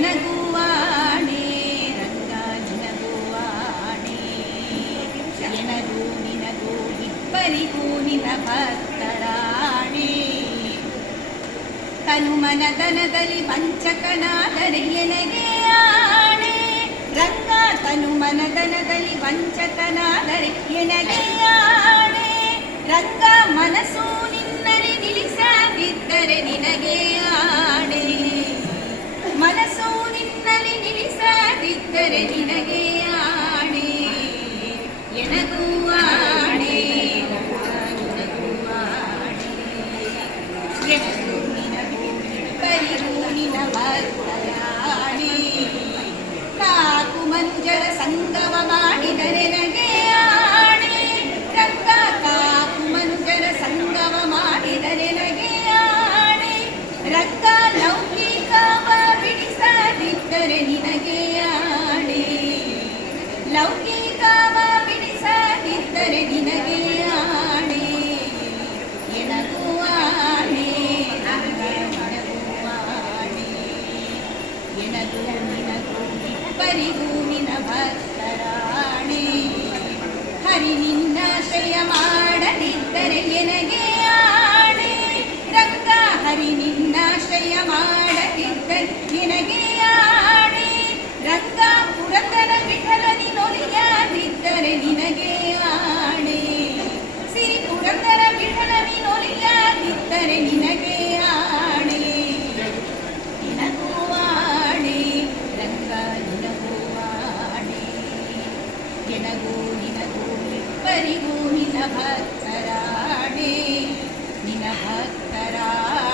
ಎನಗುವಾಣೆ ರಂಗ ನಿನಗುವಾಣೆ ಎನಗೂ ನಿನಗೂ ಇಬ್ಬರಿಗೂ ನಿನ ಭಕ್ತರಾಣೆ ತನು ಮನದನದಲ್ಲಿ ವಂಚಕನಾದರೆ ಎನಗೆ ಆಣೆ ರಂಗ ತನು ಮನದನದಲ್ಲಿ ವಂಚಕನಾದರೆ ಎನಗೆ ಆಣೆ ರಂಗ ಮನಸ್ಸು ನಿನ್ನಲ್ಲಿ ನಿಲ್ಲಿಸದಿದ್ದರೆ ನಿನಗೆ ಆಣೆ ಮನಸ್ಸು ನಿನ್ನಲ್ಲಿ ನಿಲ್ಲಿಸದಿದ್ದರೆ ನಿನಗೆ ಆಣೆ ಎನಗೂ ಆಣೆ ನಿನಗೂ ಆಣೆ ಎನಗೂ ನಿನಗೂ ಇಬ್ಬರಿಗೂ ನಿನ ಭಕ್ತರಾಣೆ ಕಾಕು ಮನುಜರ ಸಂಗವ ಮಾಡಿದರೆ ನನಗೆ ಆಣೆ ರಂಗ ಕಾಕು ಮನುಜರ ಸಂಗವ ಮಾಡಿದರೆ ನನಗೆ ಆಣೆ ರಂಗ ಲೌಕಿಕವ ಬಿಡಿಸದಿದ್ದರೆ ನಿನಗೆ ಆಣೆ ಲೌಕಿಕವ ಬಿಡಿಸದಿದ್ದರೆ ನಿನಗೆ ಆಣೆ ಎನಗೂ ಆಣೆ ರಂಗ ನಿನಗೂ ಆಣೆ ಎನಗೂ ನಿನಗೂ ಇಬ್ಬರಿಗೂ ನಿನ ಭಕ್ತರಾಣೆ ಹರಿ ನಿನ್ನಾಶ್ರಯ ಮಾಡದಿದ್ದರೆ ಎನಗೆ ಆಣೆ ರಂಗ ಹರಿ ನಿನ್ನಾಶ್ರಯ ಮಾಡದಿದ್ದರೆ ಎನಗೆ ಆಣೆ ರಂಗ ಪುರಂದರ ವಿಠಲನಿ ನೊಲಿಯದಿದ್ದರೆ ನಿನಗೆ ಆಣೆ ಸಿರಿ ಪುರಂದರ ವಿಠಲನಿ ನೊಲಿಯದಿದ್ದರೆ ನಿನಗೆ ಆಣೆ ನಿನಗೂ ಆಣೆ ರಂಗ ನಿನಗೂ ಆಣೆ ಎನಗೂ ನಿನಗೂ ಇಬ್ಬರಿಗೂ ನಿನ ಭಕ್ತರಾಣೆ ನಿನ ಭಕ್ತರಾಣೆ